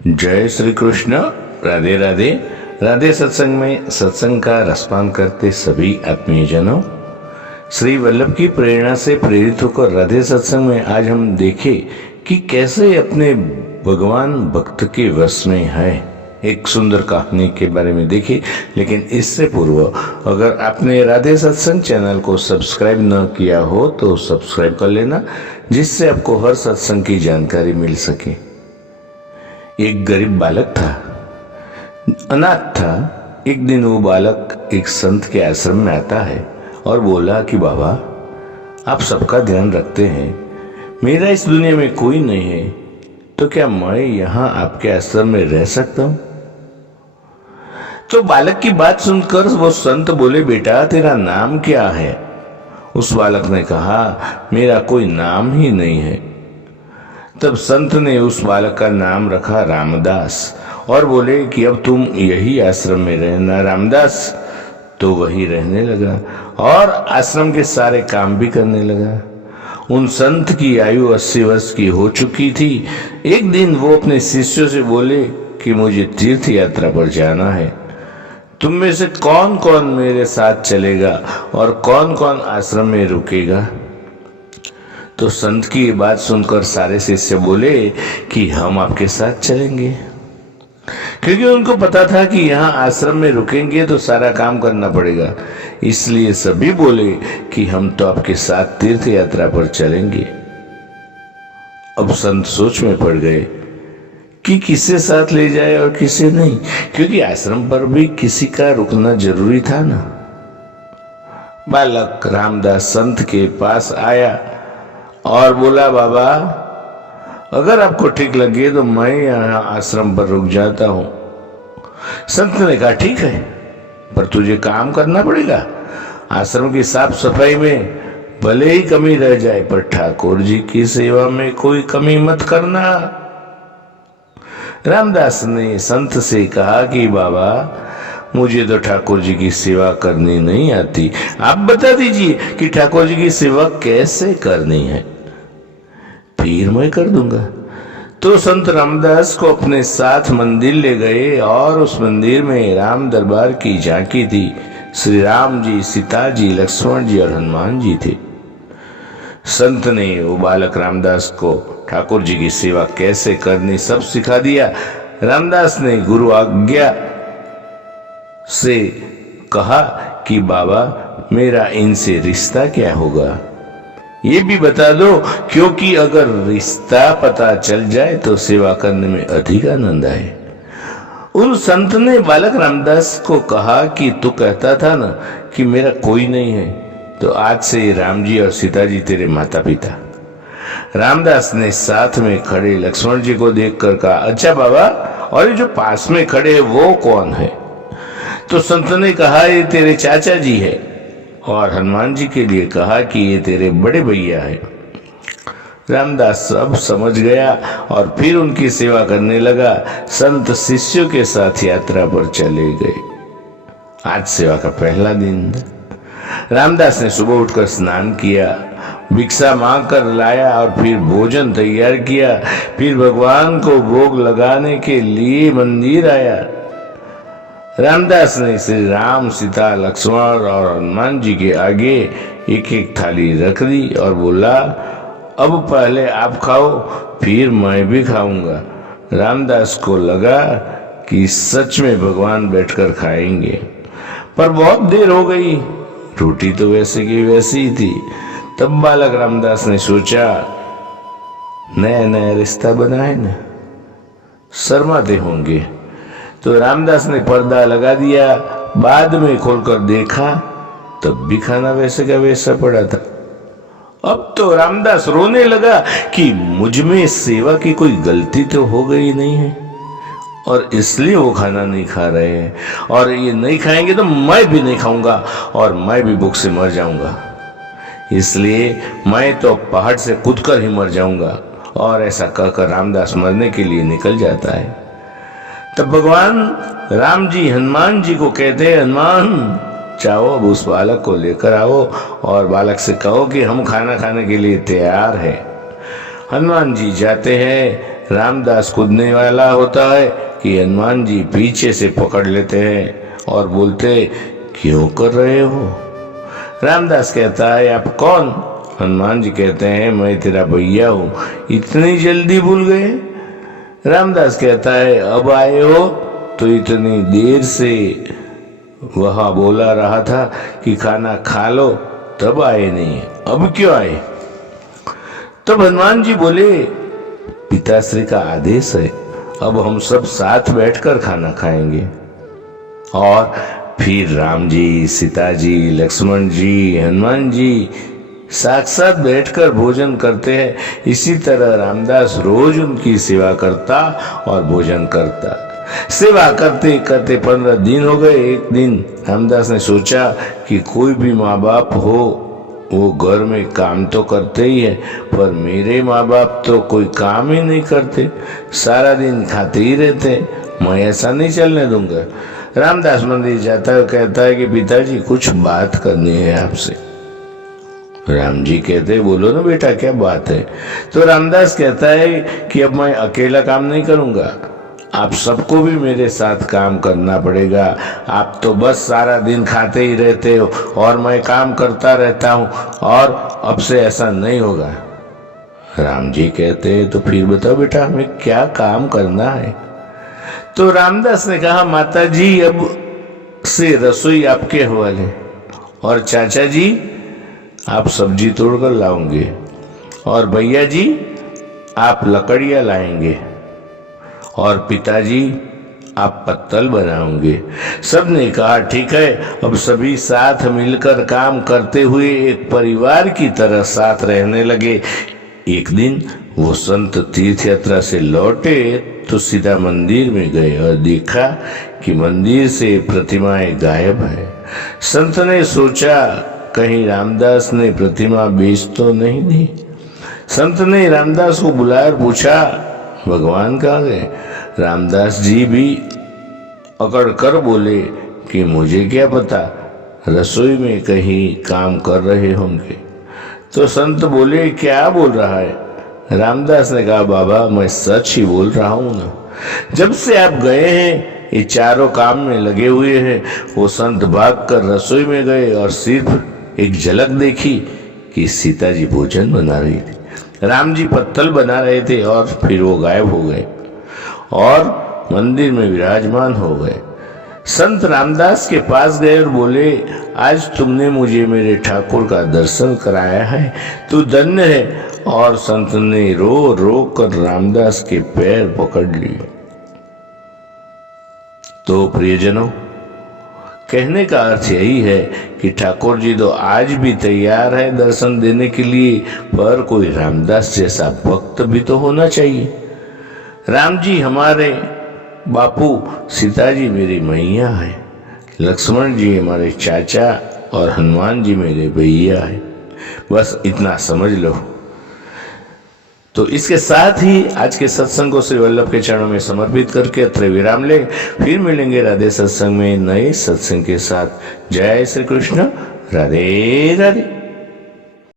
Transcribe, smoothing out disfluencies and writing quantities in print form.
जय श्री कृष्ण। राधे राधे। राधे सत्संग में सत्संग का रसपान करते सभी आत्मीयजनों, श्री वल्लभ की प्रेरणा से प्रेरित होकर राधे सत्संग में आज हम देखें कि कैसे अपने भगवान भक्त के वश में है। एक सुंदर कहानी के बारे में देखिए, लेकिन इससे पूर्व अगर आपने राधे सत्संग चैनल को सब्सक्राइब न किया हो तो सब्सक्राइब कर लेना, जिससे आपको हर सत्संग की जानकारी मिल सके। एक गरीब बालक था, अनाथ था। एक दिन वो बालक एक संत के आश्रम में आता है और बोला कि बाबा, आप सबका ध्यान रखते हैं, मेरा इस दुनिया में कोई नहीं है, तो क्या मैं यहाँ आपके आश्रम में रह सकता हूँ? तो बालक की बात सुनकर वो संत बोले, बेटा तेरा नाम क्या है? उस बालक ने कहा, मेरा कोई नाम ही नहीं है। तब संत ने उस बालक का नाम रखा रामदास और बोले कि अब तुम यही आश्रम में रहना रामदास। तो वही रहने लगा और आश्रम के सारे काम भी करने लगा। उन संत की आयु 80 वर्ष की हो चुकी थी। एक दिन वो अपने शिष्यों से बोले कि मुझे तीर्थ यात्रा पर जाना है, तुम में से कौन कौन मेरे साथ चलेगा और कौन कौन आश्रम में रुकेगा? तो संत की बात सुनकर सारे शिष्य बोले कि हम आपके साथ चलेंगे, क्योंकि उनको पता था कि यहाँ आश्रम में रुकेंगे तो सारा काम करना पड़ेगा। इसलिए सभी बोले कि हम तो आपके साथ तीर्थ यात्रा पर चलेंगे। अब संत सोच में पड़ गए कि किसे साथ ले जाए और किसे नहीं, क्योंकि आश्रम पर भी किसी का रुकना जरूरी था ना। बालक रामदास संत के पास आया और बोला, बाबा अगर आपको ठीक लगे तो मैं यहाँ आश्रम पर रुक जाता हूँ। संत ने कहा, ठीक है, पर तुझे काम करना पड़ेगा। आश्रम की साफ सफाई में भले ही कमी रह जाए, पर ठाकुर जी की सेवा में कोई कमी मत करना। रामदास ने संत से कहा कि बाबा, मुझे तो ठाकुर जी की सेवा करनी नहीं आती, आप बता दीजिए कि ठाकुर जी की सेवा कैसे करनी है, फिर मैं कर दूंगा। तो संत रामदास को अपने साथ मंदिर ले गए और उस मंदिर में राम दरबार की झांकी थी। श्री राम जी, सीता जी, लक्ष्मण जी और हनुमान जी थे। संत ने वो बालक रामदास को ठाकुर जी की सेवा कैसे करनी सब सिखा दिया। रामदास ने गुरु आज्ञा से कहा कि बाबा, मेरा इनसे रिश्ता क्या होगा, ये भी बता दो, क्योंकि अगर रिश्ता पता चल जाए तो सेवा करने में अधिक आनंद आए। उन संत ने बालक रामदास को कहा कि तू कहता था ना कि मेरा कोई नहीं है, तो आज से राम जी और सीता जी तेरे माता पिता। रामदास ने साथ में खड़े लक्ष्मण जी को देखकर कहा, अच्छा बाबा, और ये जो पास में खड़े वो कौन है? तो संत ने कहा, ये तेरे चाचा जी है। और हनुमान जी के लिए कहा कि ये तेरे बड़े भैया है। रामदास सब समझ गया और फिर उनकी सेवा करने लगा। संत शिष्यों के साथ यात्रा पर चले गए। आज सेवा का पहला दिन। रामदास ने सुबह उठकर स्नान किया, भिक्षा मांग कर लाया और फिर भोजन तैयार किया। फिर भगवान को भोग लगाने के लिए मंदिर आया। रामदास ने श्री राम, सीता, लक्ष्मण और हनुमान जी के आगे एक एक थाली रख दी और बोला, अब पहले आप खाओ, फिर मैं भी खाऊंगा। रामदास को लगा कि सच में भगवान बैठकर खाएंगे, पर बहुत देर हो गई, रोटी तो वैसे की वैसी ही थी। तब बालक रामदास ने सोचा, नया नया रिश्ता बनाए ना, शर्माते होंगे। तो रामदास ने पर्दा लगा दिया। बाद में खोलकर देखा, तब भी खाना वैसे का वैसा पड़ा था। अब तो रामदास रोने लगा कि मुझ में सेवा की कोई गलती तो हो गई नहीं है, और इसलिए वो खाना नहीं खा रहे हैं, और ये नहीं खाएंगे तो मैं भी नहीं खाऊंगा और मैं भी भूख से मर जाऊंगा। इसलिए मैं तो पहाड़ से कूदकर ही मर जाऊंगा। और ऐसा कहकर रामदास मरने के लिए निकल जाता है। तब भगवान राम जी हनुमान जी को कहते हैं, हनुमान जाओ, अब उस बालक को लेकर आओ और बालक से कहो कि हम खाना खाने के लिए तैयार हैं। हनुमान जी जाते हैं, रामदास कूदने वाला होता है कि हनुमान जी पीछे से पकड़ लेते हैं और बोलते, क्यों कर रहे हो? रामदास कहता है, आप कौन? हनुमान जी कहते हैं, मैं तेरा भैया हूं, इतनी जल्दी भूल गए? रामदास कहता है, अब आए हो? तो इतनी देर से वह बोला रहा था कि खाना खा लो, तब आए नहीं, अब क्यों आए? तब हनुमान जी बोले, पिताश्री का आदेश है, अब हम सब साथ बैठकर खाना खाएंगे। और फिर राम जी, सीता जी, लक्ष्मण जी, हनुमान जी साक्षात बैठकर भोजन करते हैं। इसी तरह रामदास रोज उनकी सेवा करता और भोजन करता। सेवा करते करते 15 दिन हो गए। एक दिन रामदास ने सोचा कि कोई भी माँ बाप हो वो घर में काम तो करते ही है, पर मेरे माँ बाप तो कोई काम ही नहीं करते, सारा दिन खाते ही रहते, मैं ऐसा नहीं चलने दूंगा। रामदास मंदिर जाता है, कहता है कि पिताजी कुछ बात करनी है आपसे। राम जी कहते, बोलो ना बेटा, क्या बात है? तो रामदास कहता है कि अब मैं अकेला काम नहीं करूंगा, आप सबको भी मेरे साथ काम करना पड़ेगा। आप तो बस सारा दिन खाते ही रहते हो और मैं काम करता रहता हूं, और अब से ऐसा नहीं होगा। राम जी कहते, तो फिर बताओ बेटा, हमें क्या काम करना है? तो रामदास ने कहा, माता जी अब से रसोई आपके हवाले, और चाचा जी आप सब्जी तोड़कर लाओगे, और भैया जी आप लकड़ियां लाएंगे, और पिताजी आप पत्तल बनाओगे। सबने कहा ठीक है। अब सभी साथ मिलकर काम करते हुए एक परिवार की तरह साथ रहने लगे। एक दिन वो संत तीर्थ यात्रा से लौटे तो सीधा मंदिर में गए और देखा कि मंदिर से प्रतिमाएं गायब है। संत ने सोचा कहीं रामदास ने प्रतिमा बेच तो नहीं दी। संत ने रामदास को बुलाया और पूछा, भगवान कहाँ गए? रामदास जी भी अकड़ कर बोले कि मुझे क्या पता, रसोई में कहीं काम कर रहे होंगे। तो संत बोले, क्या बोल रहा है? रामदास ने कहा, बाबा मैं सच ही बोल रहा हूं ना, जब से आप गए हैं ये चारों काम में लगे हुए हैं। वो संत भागकर रसोई में गए और सिर्फ एक झलक देखी कि सीता जी भोजन बना रही थी, राम जी पत्तल बना रहे थे, और फिर वो गायब हो गए और मंदिर में विराजमान हो गए। संत रामदास के पास गए और बोले, आज तुमने मुझे मेरे ठाकुर का दर्शन कराया है, तू धन्य है। और संत ने रो रो कर रामदास के पैर पकड़ लिए। तो प्रियजनों, कहने का अर्थ यही है कि ठाकुर जी तो आज भी तैयार है दर्शन देने के लिए, पर कोई रामदास जैसा भक्त भी तो होना चाहिए। राम जी हमारे बापू, सीता जी मेरी मैया है, लक्ष्मण जी हमारे चाचा और हनुमान जी मेरे भैया है। बस इतना समझ लो। तो इसके साथ ही आज के सत्संग को श्री वल्लभ के चरणों में समर्पित करके अत्र विराम ले। फिर मिलेंगे राधे सत्संग में नए सत्संग के साथ। जय श्री कृष्ण। राधे राधे।